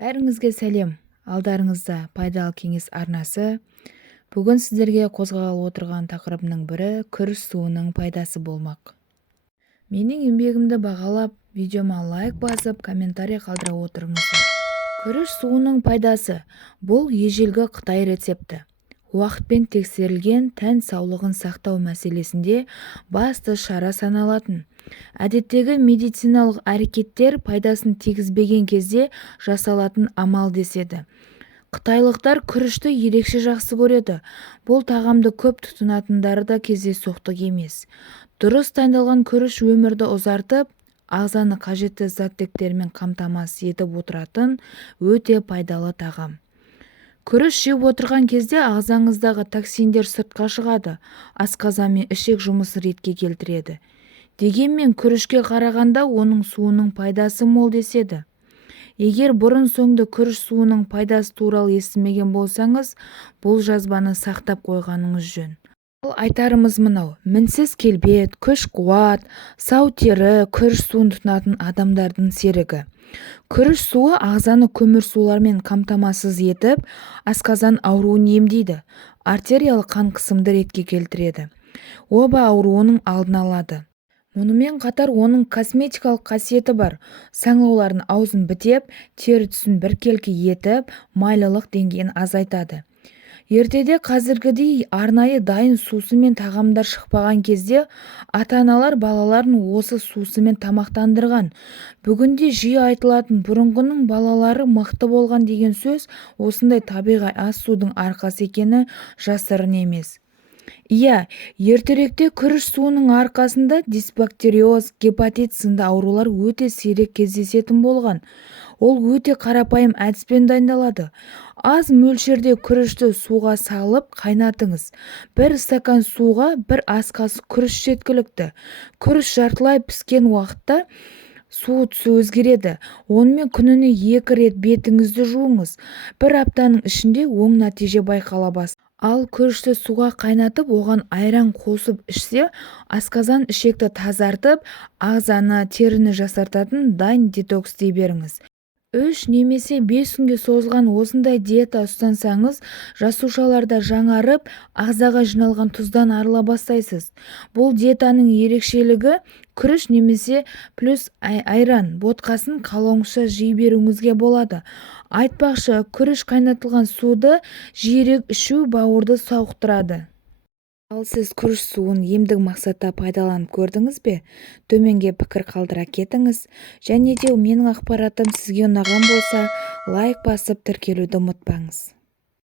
Бәріңізге сәлем. Алдарыңызда пайдалы кеңес арнасы. Бүгін сіздерге қозғағалы отырған тақырыбының бірі күріш суының пайдасы болмақ. Менің еңбегімді бағалап, видеома лайк басып, комментарий қалдыра отырыңыздар. Күріш суының пайдасы. Бұл ежелгі Қытай рецепті. Уақытпен тексерілген тән саулығын сақтау мәселесінде басты шара саналатын. Әдеттегі медициналық әрекеттер пайдасын тигізбеген кезде жасалатын амал деседі. Қытайлықтар күрішті ерекше жақсы көреді. Бұл тағамды көп тұтынатындары да кездейсоқтық емес. Дұрыс дайындалған күріш өмірді ұзартып, ағзаны қажетті заттектермен қамтамасыз етіп отыратын өте пайдалы тағам. Күріш жеп отырған кезде ағзаңыздағы токсиндер сыртқа шығады, асқазан мен ішек жұмысы ретке келтіреді. Дегенмен күрішке қарағанда оның суының пайдасы мол деседі. Егер бұрын-соңды күріш суының пайдасы туралы естімеген болсаңыз, бұл жазбаны сақтап қойғаныңыз жөн. Ал айтарымыз мынау: мінсіз келбет, күш-қуат, сау тері күріш суын тұтынатын адамдардың серігі. Күріш суы ағзаны көмірсулармен қамтамасыз етіп, асқазан ауруын емдейді, артериялық қан қысымды ретке келтіреді, оба ауруының алдын алады. Мұнымен қатар оның косметикалық қасиеті бар. Саңылаулардың аузын бітеп, тері түсін біркелкі етіп, майлылық деңгейін азайтады. Ертеде қазіргідей арнайы дайын сусымен тағамдар шықпаған кезде ата-аналар балаларын осы сусымен тамақтандырған. Бүгінде жиі айтылатын бұрынғының балалары мықты болған деген сөз осындай табиғи ас судың арқасы екені жасырын емес. Иә, ертеректе күріш суының арқасында дисбактериоз, гепатит сынды аурулар өте сирек кездесетін болған. Ол өте қарапайым әдіспен дайындалады. Аз мөлшерде күрішті суға салып қайнатыңыз. Бір стакан суға бір ас қасық күріш жеткілікті. Күріш жартылай піскен уақытта су түсі өзгереді. Онымен күніне 2 рет бетіңізді жуыңыз. Бір аптаның ішінде оң нәтиже байқала бастайды. Ал күрішті суға қайнатып, оған айран қосып ішсе, асқазан ішекті тазартып, ағзаны, теріні жасартатын дайын детокс дей беріңіз. 3 немесе 5 күнге созылған осындай диета ұстансаңыз, жасушаларда жаңарып, ағзаға жиналған тұздан арыла бастайсыз. Бұл диетаның ерекшелігі күріш немесе плюс айран ботқасын қалауыңызша жей беруіңізге болады. Айтпақшы, күріш қайнатылған суды жиірек ішу бауырды сауықтырады. Ал сіз күріш суын емдік мақсатта пайдаланып көрдіңіз бе? Төменге пікір қалдыра кетіңіз. Және де менің ақпаратым сізге ұнаған болса, лайк басып тіркелуді ұмытпаңыз.